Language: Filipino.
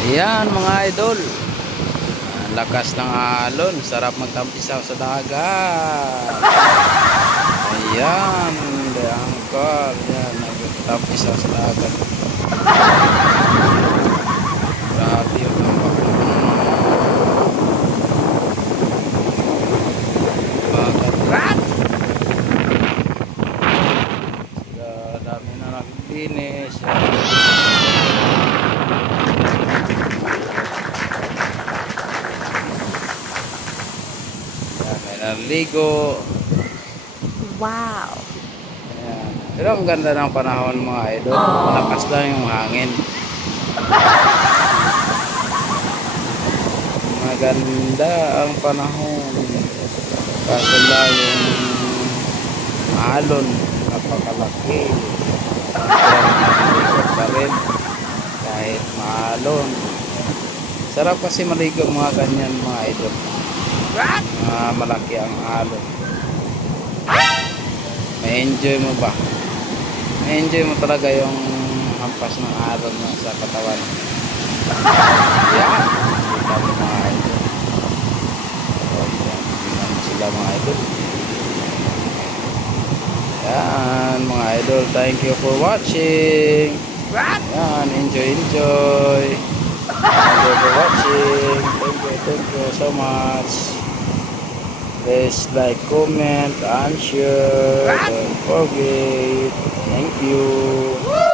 Ayan mga idol, ang lakas ng alon, sarap magtampisaw sa dagat. Ayan, angkol, yan, nagtampisaw sa dagat. Grabe yung tambak ng bagat. Sila, dami na nakikinis. Yan, may naligo. Wow. Ayan. Pero ang ganda ng panahon mga idol. Malakas lang yung hangin. Maganda ang panahon. Kaso lang yung alon, napakalaki. Pero pa rin kahit maalon. Sarap kasi maligo mga ganyan mga idol. Malaki ang alon. May enjoy mo ba? May enjoy mo talaga yung hampas ng alon mo sa katawan. Yan. Kita mo mga idol. Yan sila mga idol. Yan mga idol. Thank you for watching. Yan. Enjoy. Thank you for watching. Thank you so much. Please like, comment, and share. Don't forget. Thank you.